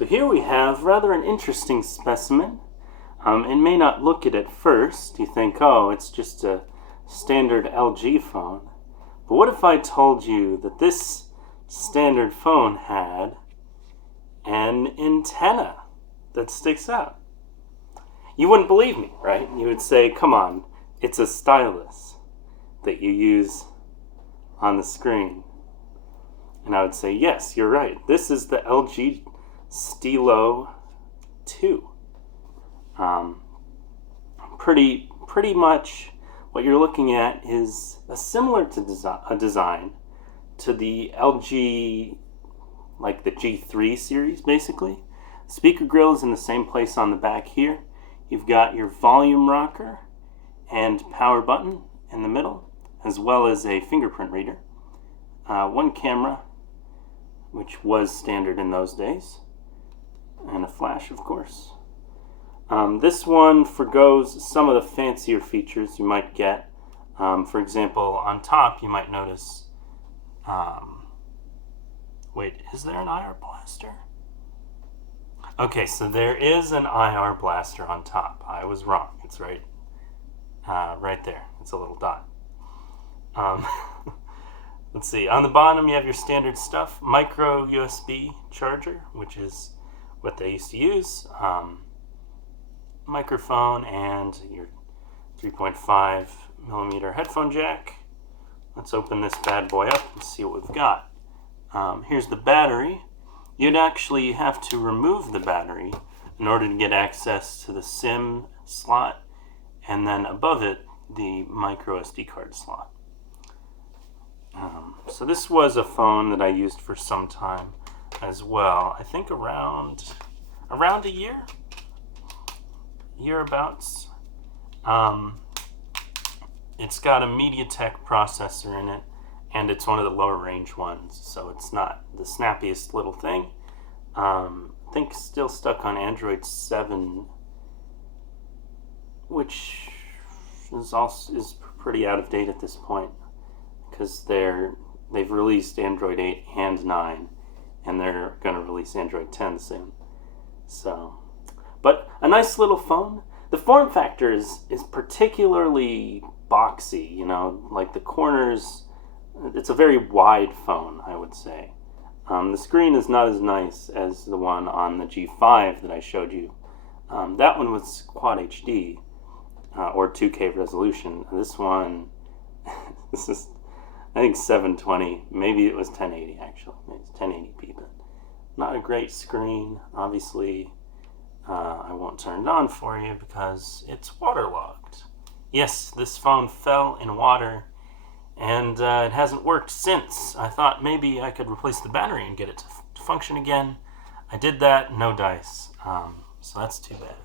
So here we have rather an interesting specimen. It may not look it at first. You think, oh, it's just a standard LG phone. But what if I told you that this standard phone had an antenna that sticks out? You wouldn't believe me, right? You would say, come on, it's a stylus that you use on the screen. And I would say, yes, you're right. This is the LG Stylo 2. Pretty much what you're looking at is a similar to design to the LG, like the G3 series, basically. Speaker grill is in the same place on the back here. You've got your volume rocker and power button in the middle, as well as a fingerprint reader. One camera, which was standard in those days, and a flash, of course. This one forgoes some of the fancier features you might get. For example, on top you might notice, wait, is there an IR blaster? Okay, so there is an IR blaster on top. I was wrong. It's right there. It's a little dot. Let's see. On the bottom you have your standard stuff. Micro USB charger, which is what they used to use. Microphone and your 3.5 millimeter headphone jack. Let's open this bad boy up and see what we've got. Here's the battery. You'd actually have to remove the battery in order to get access to the SIM slot, and then above it the micro SD card slot. So this was a phone that I used for some time as well. I think around a year-abouts. It's got a Mediatek processor in it, and it's one of the lower range ones, so it's not the snappiest little thing. I think still stuck on Android 7, which is pretty out of date at this point, because they've released Android 8 and 9, and they're going to release Android 10 soon. So, but a nice little phone. The form factor is particularly boxy, you know, like the corners. It's a very wide phone, I would say. The screen is not as nice as the one on the G5 that I showed you. That one was Quad HD, or 2K resolution. This one, this is, I think 720, maybe it was 1080 actually. Maybe it's 1080p, but not a great screen. Obviously, I won't turn it on for you because it's waterlogged. Yes, this phone fell in water, and it hasn't worked since. I thought maybe I could replace the battery and get it to function again. I did that, no dice. So that's too bad.